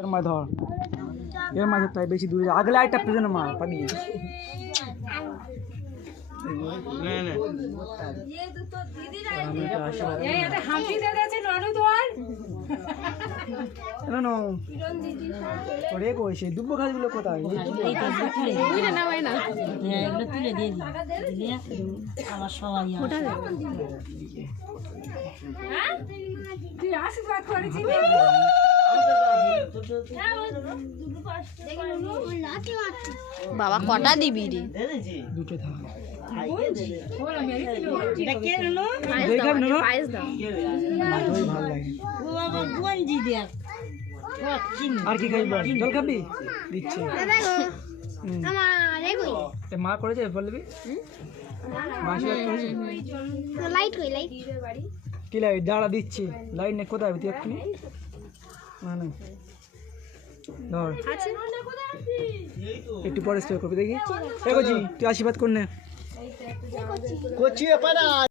এর মা ধর এর মাঝে তাই বেশি দূরে যা আগলে আইটা পেছনে মা পাবি দুব্বো গাছগুলো কোথায় আমার সবাই বাবা কটা দিবি রে দুটো থাক আর কি খাবি জল খাবি দিচ্ছি মা করেছে বলবি কি লাইট দাঁড়া দিচ্ছি লাইট নেই কোথায় তুই এক্ষুনি মানে ধর একটু পরে স্টে করবি দেখি এগোছি তুই আশীর্বাদ কর না